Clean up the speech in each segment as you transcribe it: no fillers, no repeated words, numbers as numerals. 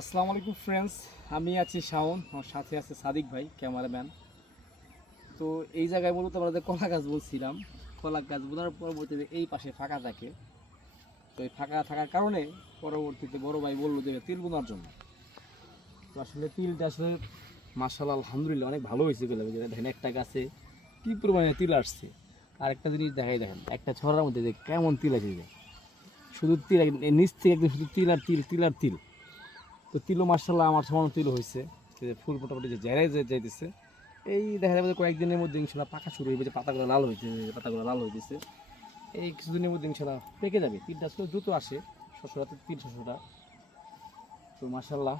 আসসালামু আলাইকুম ফ্রেন্ডস, আমি আছি শাওন, আমার সাথে আছে সাদিক ভাই ক্যামেরাম্যান। তো এই জায়গায় মূলত আমরা কলা গাছ বলছিলাম, কলা গাছ বোনার পরবর্তীতে এই পাশে ফাঁকা থাকে। তো এই ফাঁকা থাকার কারণে পরবর্তীতে বড় ভাই বললো যে তিল বোনার জন্য। তো আসলে তিলটা আসলে মাশাআল্লাহ আলহামদুলিল্লাহ অনেক ভালো হয়েছে বলে দেখেন একটা গাছে কী পরিমাণে তিল আসছে। আর একটা জিনিস দেখেন একটা ছড়ার মধ্যে যে কেমন তিল আছে, যে শুধু তিল নিচ থেকে একদম শুধু তিল আর তিল, তিল আর তিল। তো তিলও মার্শাল্লাহ আমার সমান তিল হয়েছে, ফুল মোটামুটি যে জায়গায় যাইতেছে। এই দেখা যাবে কয়েকদিনের মধ্যে ইনশাল্লাহ পাকা শুরু হয়েছে, পাতাগুলো লাল হয়েছে, পাতাগুলো লাল হয়েছে। এই কিছুদিনের মধ্যে ইনশাল্লাহ পেকে যাবে। তিলটা আসলে দ্রুত আসে, শস্যটা তিল শস্যটা। তো মার্শাল্লাহ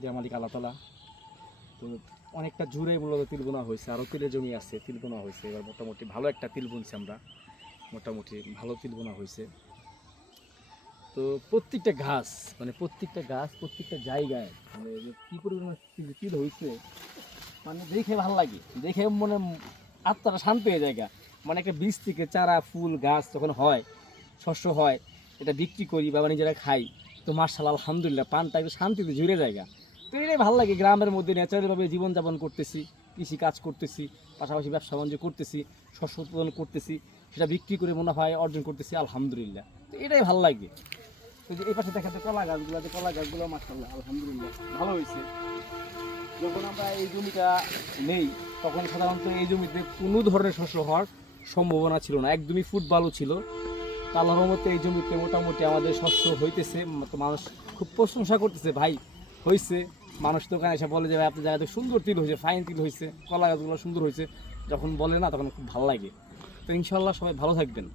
যে মালিক আল্লাহ তাআলা। তো অনেকটা জুড়ে মূলত তিল বোনা হয়েছে, আরও তিলের জমি আছে, তিল বোনা হয়েছে। এবার মোটামুটি ভালো একটা তিল বুনছি আমরা, মোটামুটি ভালো তিল বোনা হয়েছে। তো প্রত্যেকটা গাছ প্রত্যেকটা জায়গায় মানে কী পরিমাণ তিল হয়েছে, মানে দেখে ভালো লাগে, দেখে মনে আত্মাটা শান্ত পেয়ে জায়গা। মানে একটা বীজ থেকে চারা ফুল গাছ যখন হয়, শস্য হয়, এটা বিক্রি করি বা নিজেরা খাই, তো মার্শাল্লাহ আলহামদুলিল্লাহ পানটা একটু শান্তিতে জুড়ে জায়গা। তো এটাই ভালো লাগে, গ্রামের মধ্যে ন্যাচারালিভাবে জীবনযাপন করতেছি, কৃষি কাজ করতেছি, পাশাপাশি ব্যবসা বাণিজ্য করতেছি, শস্য উৎপাদন করতেছি, সেটা বিক্রি করে মুনাফা অর্জন করতেছি আলহামদুলিল্লাহ। তো এটাই ভালো লাগে। তো যে এই পাশে দেখাতে কলা গাছগুলো মাশাআল্লাহ আলহামদুলিল্লাহ ভালো হয়েছে। যখন আমরা এই জমিটা নেই তখন সাধারণত এই জমিতে কোনো ধরনের শস্য হওয়ার সম্ভাবনা ছিল না, একদমই ফুটবালু ছিল। তো আল্লাহর রহমতে এই জমিতে মোটামুটি আমাদের শস্য হইতেছে, তো মানুষ খুব প্রশংসা করতেছে, ভাই হয়েছে। মানুষ দোকানে এসে বলে যে ভাই আপনার জায়গাতে সুন্দর তিল হয়েছে, ফাইন তিল হয়েছে, কলা গাছগুলো সুন্দর হয়েছে। যখন বলে না তখন খুব ভালো লাগে। তো ইনশাল্লাহ সবাই ভালো থাকবেন।